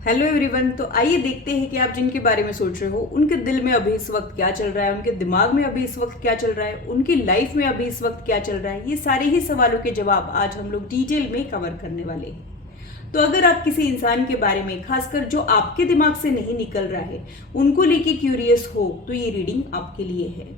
Hello everyone. तो आइए देखते हैं कि आप जिनके बारे में सोच रहे हो उनके दिल में अभी इस वक्त क्या चल रहा है, उनके दिमाग में अभी इस वक्त क्या चल रहा है, उनकी लाइफ में अभी इस वक्त क्या चल रहा है। ये सारे ही सवालों के जवाब आज हम लोग डिटेल में कवर करने वाले हैं। तो अगर आप किसी इंसान के बारे में, खासकर जो आपके दिमाग से नहीं निकल रहा है, उनको लेके क्यूरियस हो तो ये रीडिंग आपके लिए है।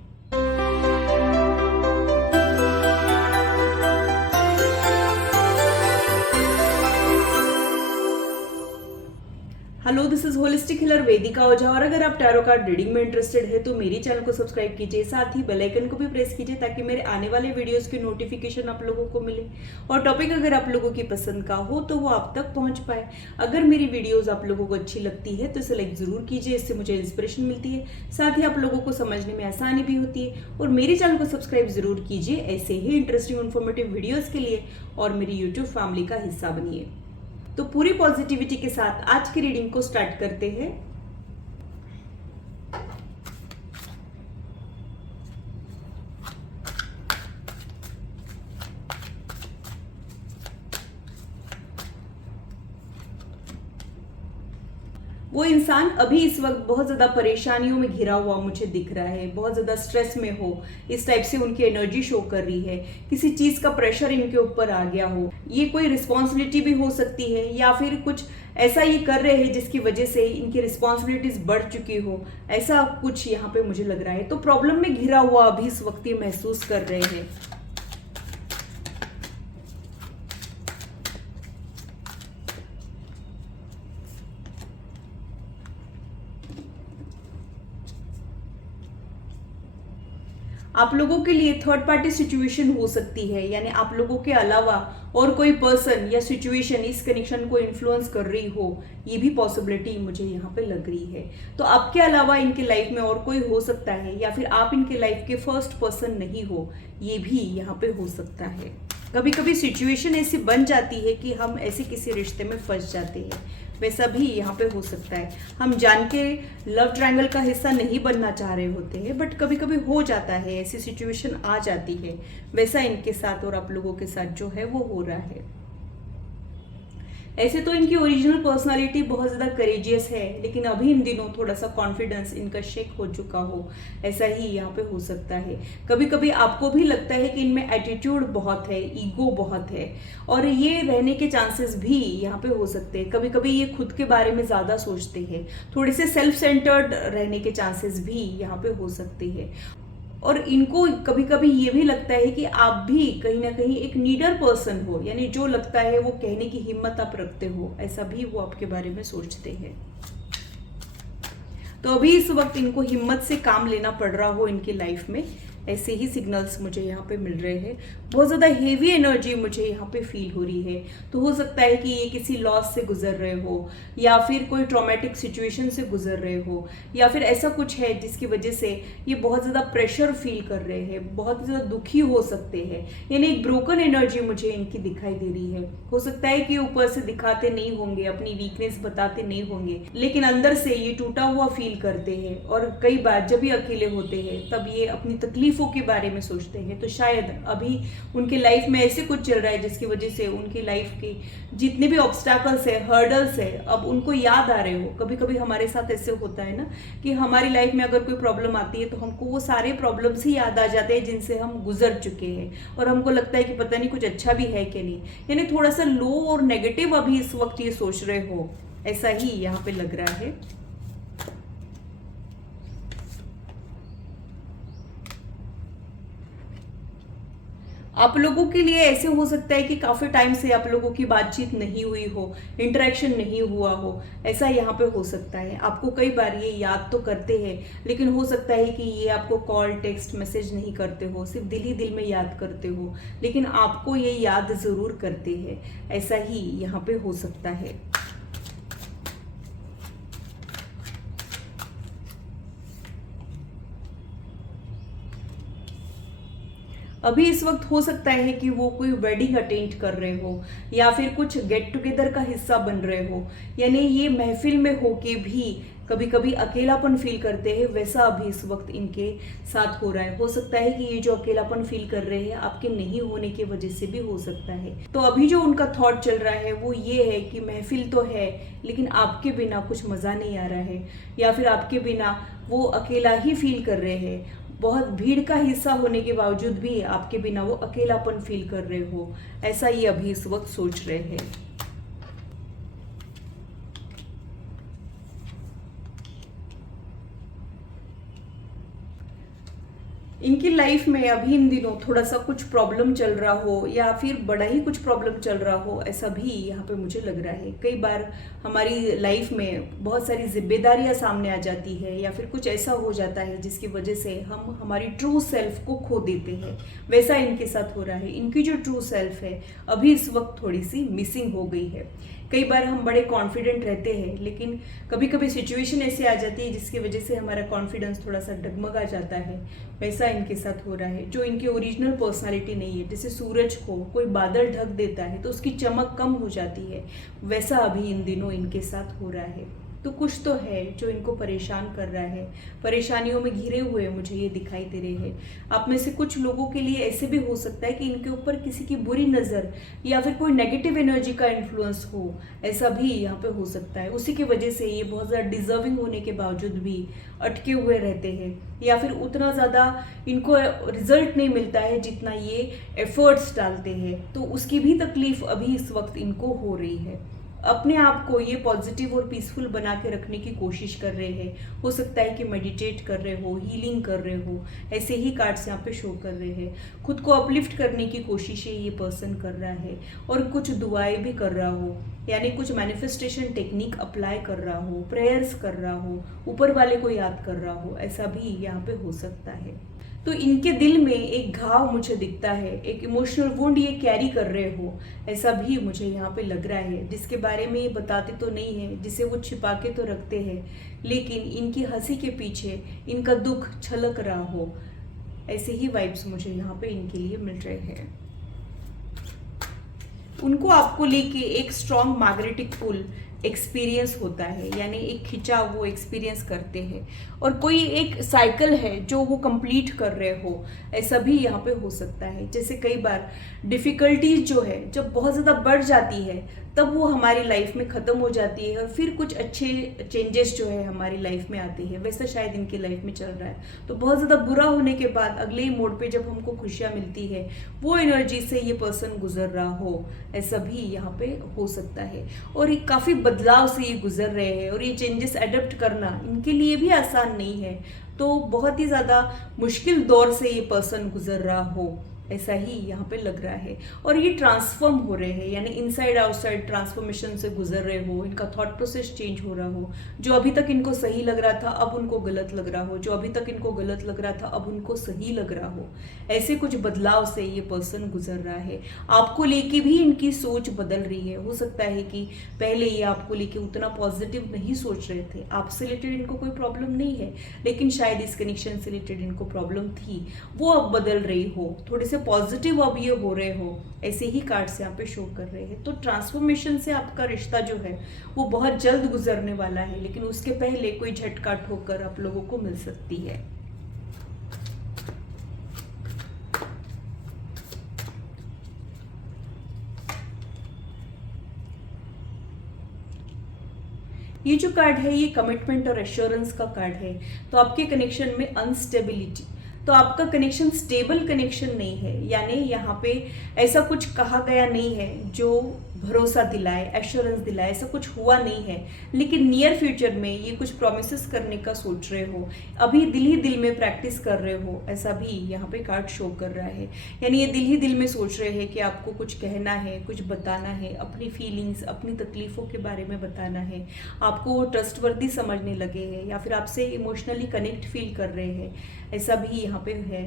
Hello, this is holistic healer Vedika Ojha. और अगर आप टैरो कार्ड रीडिंग में इंटरेस्टेड है तो मेरी चैनल को सब्सक्राइब कीजिए, साथ ही बेल आइकन को भी प्रेस कीजिए ताकि मेरे आने वाले वीडियोस की नोटिफिकेशन आप लोगों को मिले। और टॉपिक अगर आप लोगों की पसंद का हो तो वो आप तक पहुंच पाए। अगर मेरी वीडियोस आप लोगों को अच्छी लगती है तो इसे लाइक जरूर कीजिए, इससे मुझे इंस्पिरेशन मिलती है, साथ ही आप लोगों को समझने में आसानी भी होती है। और मेरे चैनल को सब्सक्राइब जरूर कीजिए ऐसे ही इंटरेस्टिंग इन्फॉर्मेटिव वीडियोज के लिए, और मेरी यूट्यूब फैमिली का हिस्सा बनिए। तो पूरी पॉजिटिविटी के साथ आज की रीडिंग को स्टार्ट करते हैं। वो इंसान अभी इस वक्त बहुत ज्यादा परेशानियों में घिरा हुआ मुझे दिख रहा है, बहुत ज्यादा स्ट्रेस में हो, इस टाइप से उनकी एनर्जी शो कर रही है। किसी चीज का प्रेशर इनके ऊपर आ गया हो, ये कोई रिस्पॉन्सिबिलिटी भी हो सकती है, या फिर कुछ ऐसा ये कर रहे हैं जिसकी वजह से इनकी रिस्पॉन्सिबिलिटीज बढ़ चुकी हो, ऐसा कुछ यहाँ पे मुझे लग रहा है। तो प्रॉब्लम में घिरा हुआ अभी इस वक्त ये महसूस कर रहे हैं। आप लोगों के लिए थर्ड पार्टी सिचुएशन हो सकती है, यानी आप लोगों के अलावा और कोई पर्सन या सिचुएशन इस कनेक्शन को इन्फ्लुएंस कर रही हो, ये भी पॉसिबिलिटी मुझे यहाँ पे लग रही है। तो आपके अलावा इनके लाइफ में और कोई हो सकता है, या फिर आप इनके लाइफ के फर्स्ट पर्सन नहीं हो, ये भी यहाँ पे हो सकता है। कभी कभी सिचुएशन ऐसी बन जाती है कि हम ऐसे किसी रिश्ते में फंस जाते हैं, वैसा भी यहाँ पे हो सकता है। हम जान के लव ट्रायंगल का हिस्सा नहीं बनना चाह रहे होते हैं, बट कभी कभी हो जाता है, ऐसी सिचुएशन आ जाती है। वैसा इनके साथ और आप लोगों के साथ जो है वो हो रहा है। ऐसे तो इनकी ओरिजिनल पर्सनालिटी बहुत ज़्यादा करेजियस है, लेकिन अभी इन दिनों थोड़ा सा कॉन्फिडेंस इनका शेक हो चुका हो, ऐसा ही यहाँ पे हो सकता है। कभी कभी आपको भी लगता है कि इनमें एटीट्यूड बहुत है, ईगो बहुत है, और ये रहने के चांसेस भी यहाँ पे हो सकते हैं। कभी कभी ये खुद के बारे में ज़्यादा सोचते हैं, थोड़े से सेल्फ सेंटर्ड रहने के चांसेस भी यहाँ पे हो सकते हैं। और इनको कभी कभी ये भी लगता है कि आप भी कहीं ना कहीं एक नीडर पर्सन हो, यानी जो लगता है वो कहने की हिम्मत आप रखते हो, ऐसा भी वो आपके बारे में सोचते हैं। तो अभी इस वक्त इनको हिम्मत से काम लेना पड़ रहा हो इनकी लाइफ में, ऐसे ही सिग्नल्स मुझे यहाँ पे मिल रहे हैं। बहुत ज़्यादा हेवी एनर्जी मुझे यहाँ पे फील हो रही है। तो हो सकता है कि ये किसी लॉस से गुजर रहे हो, या फिर कोई ट्रॉमेटिक सिचुएशन से गुजर रहे हो, या फिर ऐसा कुछ है जिसकी वजह से ये बहुत ज़्यादा प्रेशर फील कर रहे हैं, बहुत ज़्यादा दुखी हो सकते हैं। यानी एक ब्रोकन एनर्जी मुझे इनकी दिखाई दे रही है। हो सकता है कि ऊपर से दिखाते नहीं होंगे, अपनी वीकनेस बताते नहीं होंगे, लेकिन अंदर से ये टूटा हुआ फील करते हैं। और कई बार जब भी अकेले होते हैं तब ये अपनी तकलीफों के बारे में सोचते हैं। तो शायद अभी उनके लाइफ में ऐसे कुछ चल रहा है जिसकी वजह से उनकी लाइफ के जितने भी ऑब्स्टैकल्स है, हर्डल्स है, अब उनको याद आ रहे हो। कभी कभी हमारे साथ ऐसे होता है ना कि हमारी लाइफ में अगर कोई प्रॉब्लम आती है तो हमको वो सारे प्रॉब्लम्स ही याद आ जाते हैं जिनसे हम गुजर चुके हैं, और हमको लगता है कि पता नहीं कुछ अच्छा भी है कि नहीं। यानी थोड़ा सा लो और नेगेटिव अभी इस वक्त ये सोच रहे हो, ऐसा ही यहाँ पे लग रहा है। आप लोगों के लिए ऐसे हो सकता है कि काफी टाइम से आप लोगों की बातचीत नहीं हुई हो, इंटरेक्शन नहीं हुआ हो, ऐसा यहाँ पे हो सकता है। आपको कई बार ये याद तो करते हैं, लेकिन हो सकता है कि ये आपको कॉल, टेक्स्ट, मैसेज नहीं करते हो, सिर्फ दिल ही दिल में याद करते हो, लेकिन आपको ये याद जरूर करते हैं, ऐसा ही यहाँ पे हो सकता है। अभी इस वक्त हो सकता है कि वो कोई वेडिंग अटेंड कर रहे हो या फिर कुछ गेट टुगेदर का हिस्सा बन रहे हो, यानी ये महफिल में होके भी कभी कभी अकेलापन फील करते हैं, वैसा अभी इस वक्त इनके साथ हो रहा है। हो सकता है कि ये जो अकेलापन फील कर रहे हैं आपके नहीं होने की वजह से भी हो सकता है। तो अभी जो उनका थॉट चल रहा है वो ये है कि महफिल तो है लेकिन आपके बिना कुछ मजा नहीं आ रहा है, या फिर आपके बिना वो अकेला ही फील कर रहे हैं। बहुत भीड़ का हिस्सा होने के बावजूद भी आपके बिना वो अकेलापन फील कर रहे हो, ऐसा ये अभी इस वक्त सोच रहे हैं। इनकी लाइफ में अभी इन दिनों थोड़ा सा कुछ प्रॉब्लम चल रहा हो या फिर बड़ा ही कुछ प्रॉब्लम चल रहा हो, ऐसा भी यहाँ पे मुझे लग रहा है। कई बार हमारी लाइफ में बहुत सारी जिम्मेदारियां सामने आ जाती है या फिर कुछ ऐसा हो जाता है जिसकी वजह से हम हमारी ट्रू सेल्फ को खो देते हैं, वैसा इनके साथ हो रहा है। इनकी जो ट्रू सेल्फ है अभी इस वक्त थोड़ी सी मिसिंग हो गई है। कई बार हम बड़े कॉन्फिडेंट रहते हैं लेकिन कभी कभी सिचुएशन ऐसे आ जाती है जिसकी वजह से हमारा कॉन्फिडेंस थोड़ा सा डगमगा जाता है, वैसा इनके साथ हो रहा है। जो इनकी ओरिजिनल पर्सनालिटी नहीं है, जैसे सूरज को कोई बादल ढक देता है तो उसकी चमक कम हो जाती है, वैसा अभी इन दिनों इनके साथ हो रहा है। तो कुछ तो है जो इनको परेशान कर रहा है, परेशानियों में घिरे हुए मुझे ये दिखाई दे रहे हैं। आप में से कुछ लोगों के लिए ऐसे भी हो सकता है कि इनके ऊपर किसी की बुरी नज़र या फिर कोई नेगेटिव एनर्जी का इन्फ्लुएंस हो, ऐसा भी यहाँ पे हो सकता है। उसी की वजह से ये बहुत ज़्यादा डिजर्विंग होने के बावजूद भी अटके हुए रहते हैं, या फिर उतना ज़्यादा इनको रिजल्ट नहीं मिलता है जितना ये एफर्ट्स डालते हैं, तो उसकी भी तकलीफ अभी इस वक्त इनको हो रही है। अपने आप को ये पॉजिटिव और पीसफुल बना के रखने की कोशिश कर रहे हैं। हो सकता है कि मेडिटेट कर रहे हो, हीलिंग कर रहे हो, ऐसे ही कार्ड्स यहाँ पे शो कर रहे हैं। खुद को अपलिफ्ट करने की कोशिशें ये पर्सन कर रहा है और कुछ दुआएं भी कर रहा हो, यानी कुछ मैनिफेस्टेशन टेक्निक अप्लाई कर रहा हो, प्रेयर्स कर रहा हो, ऊपर वाले को याद कर रहा हो, ऐसा भी यहाँ पे हो सकता है। तो इनके दिल में एक घाव मुझे दिखता है, एक इमोशनल वुंड ये कैरी कर रहे हो, ऐसा भी मुझे यहाँ पे लग रहा है, जिसके बारे में ये बताते तो नहीं है, जिसे वो छिपा के तो रखते हैं, लेकिन इनकी हंसी के पीछे इनका दुख छलक रहा हो, ऐसे ही वाइब्स मुझे यहाँ पे इनके लिए मिल रहे हैं। उनको आपको लेके एक स्ट्रॉन्ग मैग्नेटिक पुल एक्सपीरियंस होता है, यानी एक खिंचाव वो एक्सपीरियंस करते हैं, और कोई एक साइकिल है जो वो कंप्लीट कर रहे हो, ऐसा भी यहाँ पे हो सकता है। जैसे कई बार डिफ़िकल्टीज जो है जब बहुत ज़्यादा बढ़ जाती है तब वो हमारी लाइफ में ख़त्म हो जाती है और फिर कुछ अच्छे चेंजेस जो है हमारी लाइफ में आते हैं, वैसा शायद इनकी लाइफ में चल रहा है। तो बहुत ज़्यादा बुरा होने के बाद अगले ही मोड़ पे जब हमको खुशियाँ मिलती है, वो एनर्जी से ये पर्सन गुजर रहा हो, ऐसा भी यहाँ पे हो सकता है। और ये काफ़ी बदलाव से ये गुजर रहे हैं और ये चेंजेस अडेप्ट करना इनके लिए भी आसान नहीं है। तो बहुत ही ज़्यादा मुश्किल दौर से ये पर्सन गुजर रहा हो, ऐसा ही यहाँ पे लग रहा है। और ये ट्रांसफॉर्म हो रहे हैं, यानी इनसाइड आउटसाइड ट्रांसफॉर्मेशन से गुजर रहे हो, इनका थॉट प्रोसेस चेंज हो रहा हो। जो अभी तक इनको सही लग रहा था अब उनको गलत लग रहा हो, जो अभी तक इनको गलत लग रहा था अब उनको सही लग रहा हो, ऐसे कुछ बदलाव से ये पर्सन गुजर रहा है। आपको लेके भी इनकी सोच बदल रही है। हो सकता है कि पहले ये आपको लेके उतना पॉजिटिव नहीं सोच रहे थे, आपसे रिलेटेड इनको कोई प्रॉब्लम नहीं है, लेकिन शायद इस कनेक्शन से रिलेटेड इनको प्रॉब्लम थी, वो अब बदल रही हो, थोड़े से पॉजिटिव अब ये हो रहे हो, ऐसे ही कार्ड्स यहाँ पे शो कर रहे हैं। तो ट्रांसफॉर्मेशन से आपका रिश्ता जो है वो बहुत जल्द गुजरने वाला है, लेकिन उसके पहले कोई झटका ठोकर आप लोगों को मिल सकती है। ये जो कार्ड है ये कमिटमेंट और एश्योरेंस का कार्ड है। तो आपके कनेक्शन में अनस्टेबिलिटी, तो आपका कनेक्शन स्टेबल कनेक्शन नहीं है, यानी यहाँ पे ऐसा कुछ कहा गया नहीं है जो भरोसा दिलाए, एश्योरेंस दिलाए, ऐसा कुछ हुआ नहीं है। लेकिन नियर फ्यूचर में ये कुछ प्रोमिसेस करने का सोच रहे हो, अभी दिल ही दिल में प्रैक्टिस कर रहे हो, ऐसा भी यहाँ पे कार्ड शो कर रहा है। यानी ये दिल ही दिल में सोच रहे हैं कि आपको कुछ कहना है, कुछ बताना है, अपनी फीलिंग्स, अपनी तकलीफ़ों के बारे में बताना है, आपको वो ट्रस्टवर्दी समझने लगे हैं या फिर आपसे इमोशनली कनेक्ट फील कर रहे हैं, ऐसा भी यहाँ पे है।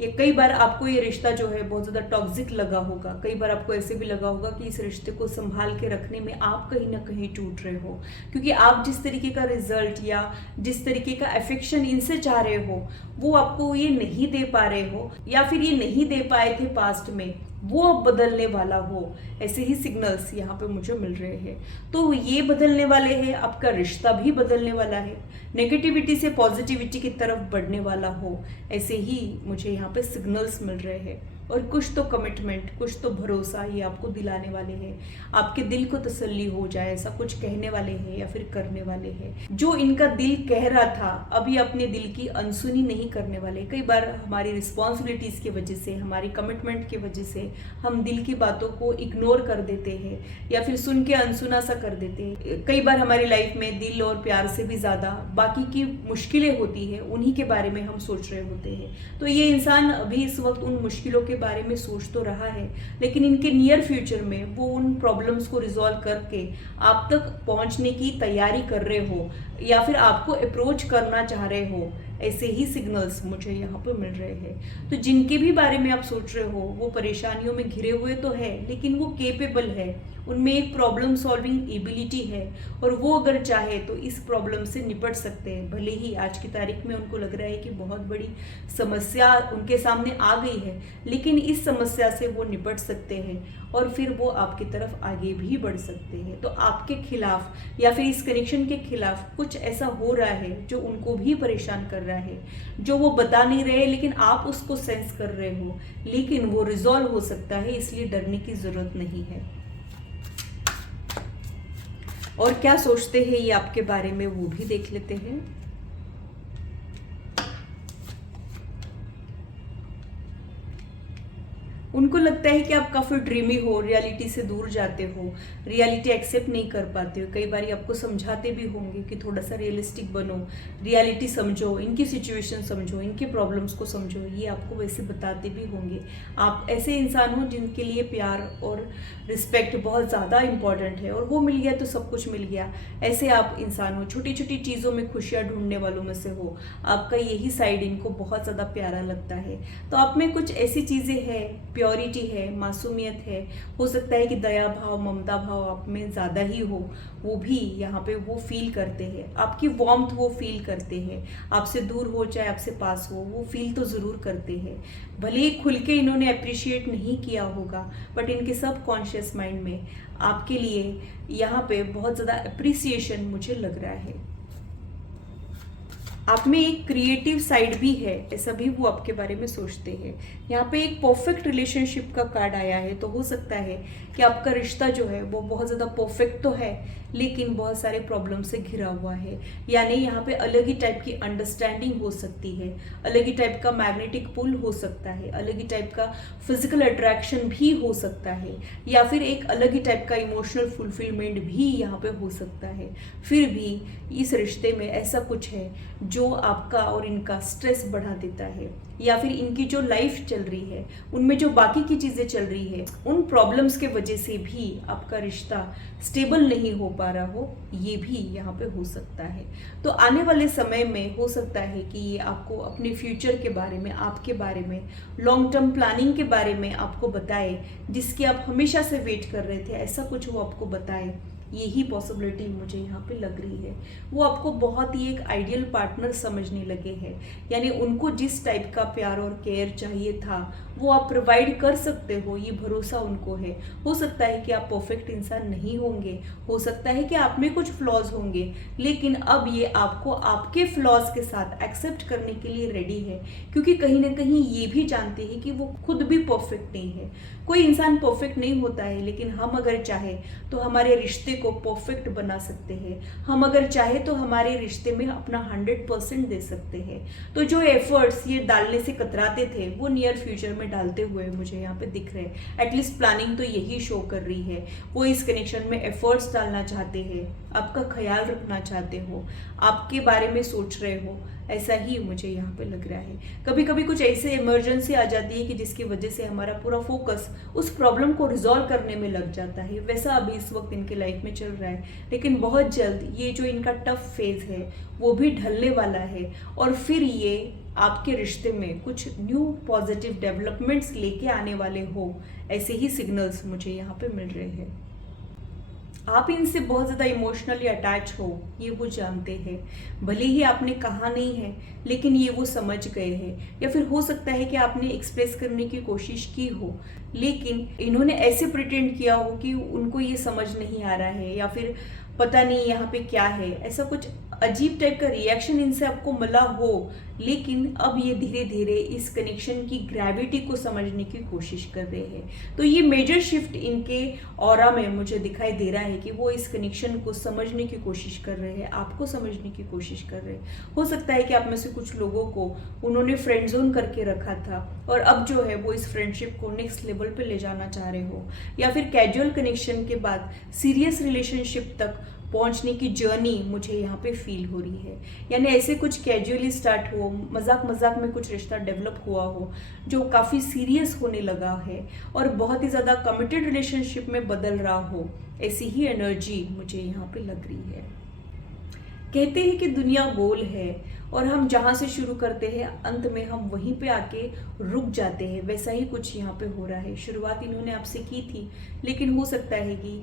ये कई बार आपको ये रिश्ता जो है बहुत ज़्यादा टॉक्सिक लगा होगा, कई बार आपको ऐसे भी लगा होगा कि इस रिश्ते को संभाल के रखने में आप कहीं ना कहीं टूट रहे हो, क्योंकि आप जिस तरीके का रिजल्ट या जिस तरीके का अफेक्शन इनसे चाह रहे हो वो आपको ये नहीं दे पा रहे हो, या फिर ये नहीं दे पाए थे पास्ट में, वो अब बदलने वाला हो। ऐसे ही सिग्नल्स यहाँ पे मुझे मिल रहे हैं। तो ये बदलने वाले हैं, आपका रिश्ता भी बदलने वाला है, नेगेटिविटी से पॉजिटिविटी की तरफ बढ़ने वाला हो, ऐसे ही मुझे यहाँ पे सिग्नल्स मिल रहे हैं। और कुछ तो कमिटमेंट, कुछ तो भरोसा ये आपको दिलाने वाले हैं, आपके दिल को तसल्ली हो जाए ऐसा कुछ कहने वाले हैं या फिर करने वाले हैं। जो इनका दिल कह रहा था अभी अपने दिल की अनसुनी नहीं करने वाले। कई बार हमारी रिस्पॉन्सिबिलिटीज़ की वजह से, हमारी कमिटमेंट की वजह से हम दिल की बातों को इग्नोर कर देते हैं या फिर सुन के अनसुना सा कर देते हैं। कई बार हमारी लाइफ में दिल और प्यार से भी ज़्यादा बाकी की मुश्किलें होती हैं, उन्हीं के बारे में हम सोच रहे होते हैं। तो ये इंसान अभी इस वक्त उन मुश्किलों के बारे में सोच तो रहा है, लेकिन इनके नियर फ्यूचर में वो उन प्रॉब्लम्स को रिजॉल्व करके आप तक पहुंचने की तैयारी कर रहे हो या फिर आपको अप्रोच करना चाह रहे हो। ऐसे ही सिग्नल्स मुझे यहाँ पे मिल रहे हैं। तो जिनके भी बारे में आप सोच रहे हो वो परेशानियों में घिरे हुए तो है, लेकिन वो केपेबल है, उनमें एक प्रॉब्लम सॉल्विंग एबिलिटी है और वो अगर चाहे तो इस प्रॉब्लम से निपट सकते हैं। भले ही आज की तारीख में उनको लग रहा है कि बहुत बड़ी समस्या उनके सामने आ गई है, लेकिन इस समस्या से वो निपट सकते हैं और फिर वो आपकी तरफ आगे भी बढ़ सकते हैं। तो आपके खिलाफ या फिर इस कनेक्शन के खिलाफ कुछ ऐसा हो रहा है जो उनको भी परेशान कर रहा है, जो वो बता नहीं रहे लेकिन आप उसको सेंस कर रहे हो, लेकिन वो रिजॉल्व हो सकता है, इसलिए डरने की जरूरत नहीं है। और क्या सोचते हैं ये आपके बारे में वो भी देख लेते हैं। उनको लगता है कि आप काफ़ी ड्रीमी हो, रियलिटी से दूर जाते हो, रियलिटी एक्सेप्ट नहीं कर पाते हो। कई बार आपको समझाते भी होंगे कि थोड़ा सा रियलिस्टिक बनो, रियलिटी समझो, इनकी सिचुएशन समझो, इनके प्रॉब्लम्स को समझो, ये आपको वैसे बताते भी होंगे। आप ऐसे इंसान हो जिनके लिए प्यार और रिस्पेक्ट बहुत ज़्यादा इंपॉर्टेंट है और वो मिल गया तो सब कुछ मिल गया। ऐसे आप इंसान हो, छोटी छोटी चीज़ों में खुशियाँ ढूंढने वालों में से हो। आपका यही साइड इनको बहुत ज़्यादा प्यारा लगता है। तो आप में कुछ ऐसी चीज़ें हैं, प्योरिटी है, मासूमियत है, हो सकता है कि दया भाव, ममता भाव आप में ज़्यादा ही हो, वो भी यहाँ पे वो फील करते हैं। आपकी वार्मथ वो फील करते हैं, आपसे दूर हो चाहे आपसे पास हो, वो फील तो ज़रूर करते हैं। भले ही खुल के इन्होंने अप्रिशिएट नहीं किया होगा, बट इनके सब कॉन्शियस माइंड में आपके लिए यहाँ पे बहुत ज़्यादा अप्रिसिएशन मुझे लग रहा है। आप में एक क्रिएटिव साइड भी है, ऐसा भी वो आपके बारे में सोचते हैं। यहाँ पे एक परफेक्ट रिलेशनशिप का कार्ड आया है, तो हो सकता है कि आपका रिश्ता जो है वो बहुत ज़्यादा परफेक्ट तो है लेकिन बहुत सारे प्रॉब्लम से घिरा हुआ है। यानी यहाँ पे अलग ही टाइप की अंडरस्टैंडिंग हो सकती है, अलग ही टाइप का मैग्नेटिक पुल हो सकता है, अलग ही टाइप का फिजिकल अट्रैक्शन भी हो सकता है, या फिर एक अलग ही टाइप का इमोशनल फुलफिलमेंट भी यहाँ पे हो सकता है। फिर भी इस रिश्ते में ऐसा कुछ है जो आपका और इनका स्ट्रेस बढ़ा देता है, या फिर इनकी जो लाइफ चल रही है उनमें जो बाकी की चीज़ें चल रही है उन प्रॉब्लम्स के वजह से भी आपका रिश्ता स्टेबल नहीं हो पा रहा हो, ये भी यहाँ पे हो सकता है। तो आने वाले समय में हो सकता है कि ये आपको अपने फ्यूचर के बारे में, आपके बारे में, लॉन्ग टर्म प्लानिंग के बारे में आपको बताए, जिसकी आप हमेशा से वेट कर रहे थे, ऐसा कुछ वो आपको बताए। यही पॉसिबिलिटी मुझे यहाँ पे लग रही है। वो आपको बहुत ही एक आइडियल पार्टनर समझने लगे हैं, यानी उनको जिस टाइप का प्यार और केयर चाहिए था वो आप प्रोवाइड कर सकते हो, ये भरोसा उनको है। हो सकता है कि आप परफेक्ट इंसान नहीं होंगे, हो सकता है कि आप में कुछ फ्लॉज होंगे, लेकिन अब ये आपको आपके फ्लॉज के साथ एक्सेप्ट करने के लिए रेडी है, क्योंकि कहीं ना कहीं ये भी जानते हैं कि वो खुद भी परफेक्ट नहीं है। कोई इंसान परफेक्ट नहीं होता है, लेकिन हम अगर चाहे तो हमारे रिश्ते को परफेक्ट बना सकते हैं। हम अगर चाहे तो हमारे रिश्ते में अपना 100% दे सकते हैं। तो जो एफर्ट्स ये डालने से कतराते थे वो नियर फ्यूचर में डालते हुए मुझे यहाँ पे दिख रहे हैं। एटलीस्ट प्लानिंग तो यही शो कर रही है, वो इस कनेक्शन में एफर्ट्स डालना चाहते हैं, आपका ख्याल रखना चाहते हो, आपके बारे में सोच रहे हो, ऐसा ही मुझे यहाँ पे लग रहा है। कभी कभी कुछ ऐसे इमरजेंसी आ जाती है कि जिसकी वजह से हमारा पूरा फोकस उस प्रॉब्लम को रिजॉल्व करने में लग जाता है। वैसा अभी इस वक्त इनके लाइफ में चल रहा है, लेकिन बहुत जल्द ये जो इनका टफ फेज है वो भी ढलने वाला है और फिर ये आपके रिश्ते में कुछ न्यू पॉजिटिव डेवलपमेंट्स लेके आने वाले हो, ऐसे ही सिग्नल्स मुझे यहाँ पे मिल रहे हैं। आप इनसे बहुत ज़्यादा इमोशनली अटैच हो, ये वो जानते हैं। भले ही आपने कहा नहीं है, लेकिन ये वो समझ गए हैं। या फिर हो सकता है कि आपने एक्सप्रेस करने की कोशिश की हो, लेकिन इन्होंने ऐसे प्रिटेंड किया हो कि उनको ये समझ नहीं आ रहा है, या फिर पता नहीं यहाँ पे क्या है, ऐसा कुछ अजीब टाइप का रिएक्शन इनसे आपको मिला हो। लेकिन अब ये धीरे धीरे इस कनेक्शन की ग्रेविटी को समझने की कोशिश कर रहे हैं। तो ये मेजर शिफ्ट इनके ऑरा में मुझे दिखाई दे रहा है कि वो इस कनेक्शन को समझने की कोशिश कर रहे हैं, आपको समझने की कोशिश कर रहे हैं। हो सकता है कि आप में से कुछ लोगों को उन्होंने फ्रेंड जोन करके रखा था और अब जो है वो इस फ्रेंडशिप को नेक्स्ट लेवल पे ले जाना चाह रहे हो, या फिर कैजुअल कनेक्शन के बाद सीरियस रिलेशनशिप तक पहुंचने की जर्नी मुझे यहाँ पे फील हो रही है। यानी ऐसे कुछ कैजुअली स्टार्ट हो, मजाक मजाक में कुछ रिश्ता डेवलप हुआ हो जो काफ़ी सीरियस होने लगा है और बहुत ही ज़्यादा कमिटेड रिलेशनशिप में बदल रहा हो, ऐसी ही एनर्जी मुझे यहाँ पे लग रही है। कहते हैं कि दुनिया गोल है और हम जहाँ से शुरू करते हैं अंत में हम वहीं पे आके रुक जाते हैं। वैसा ही कुछ यहाँ पे हो रहा है। शुरुआत इन्होंने आपसे की थी, लेकिन हो सकता है कि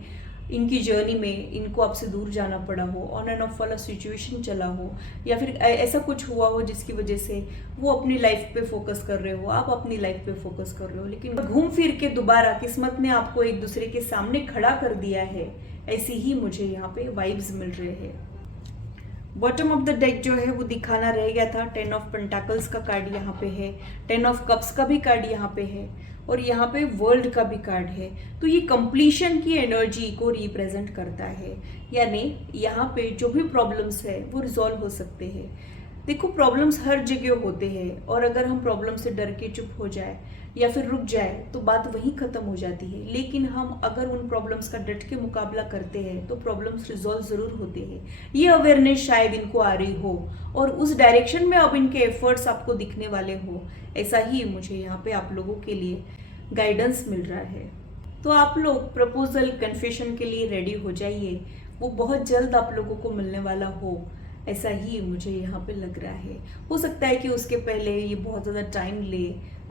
इनकी जर्नी में इनको आपसे दूर जाना पड़ा हो, ऑन एंड ऑफ वाला सिचुएशन चला हो, या फिर ऐसा कुछ हुआ हो जिसकी वजह से वो अपनी लाइफ पे फोकस कर रहे हो, आप अपनी लाइफ पे फोकस कर रहे हो। लेकिन घूम फिर के दोबारा किस्मत ने आपको एक दूसरे के सामने खड़ा कर दिया है, ऐसी ही मुझे यहाँ पे वाइब्स मिल रहे हैं। बॉटम ऑफ द डेक जो है वो दिखाना रह गया था। 10 ऑफ पेंटाकल्स का कार्ड यहाँ पे है, 10 ऑफ कप्स का भी कार्ड यहाँ पे है और यहाँ पे वर्ल्ड का भी कार्ड है। तो ये कंप्लीशन की एनर्जी को रिप्रेजेंट करता है, यानी यहाँ पे जो भी प्रॉब्लम्स है वो रिजॉल्व हो सकते हैं। देखो, प्रॉब्लम्स हर जगह होते हैं और अगर हम प्रॉब्लम से डर के चुप हो जाए या फिर रुक जाए तो बात वहीं ख़त्म हो जाती है। लेकिन हम अगर उन प्रॉब्लम्स का डट के मुकाबला करते हैं तो प्रॉब्लम्स रिजॉल्व ज़रूर होते हैं। ये अवेयरनेस शायद इनको आ रही हो और उस डायरेक्शन में अब इनके एफर्ट्स आपको दिखने वाले हो, ऐसा ही मुझे यहाँ पे आप लोगों के लिए गाइडेंस मिल रहा है। तो आप लोग प्रपोजल कन्फेशन के लिए रेडी हो जाइए, वो बहुत जल्द आप लोगों को मिलने वाला हो, ऐसा ही मुझे यहाँ पे लग रहा है। हो सकता है कि उसके पहले ये बहुत ज़्यादा टाइम ले,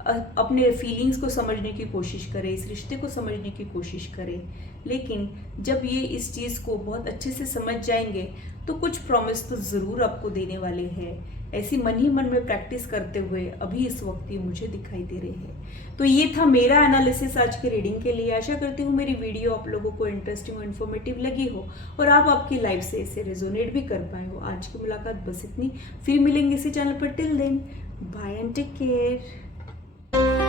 अपने फीलिंग्स को समझने की कोशिश करे, इस रिश्ते को समझने की कोशिश करे। लेकिन जब ये इस चीज़ को बहुत अच्छे से समझ जाएंगे तो कुछ प्रॉमिस तो ज़रूर आपको देने वाले हैं। ऐसी मन ही मन में प्रैक्टिस करते हुए अभी इस वक्त ये मुझे दिखाई दे रहे हैं। तो ये था मेरा एनालिसिस आज के रीडिंग के लिए। आशा करती हूँ मेरी वीडियो आप लोगों को इंटरेस्टिंग और इन्फॉर्मेटिव लगी हो और आप आपकी लाइफ से इसे रेजोनेट भी कर पाए हो। आज की मुलाकात बस इतनी, फिर मिलेंगे इसी चैनल पर। Till then, bye and take care.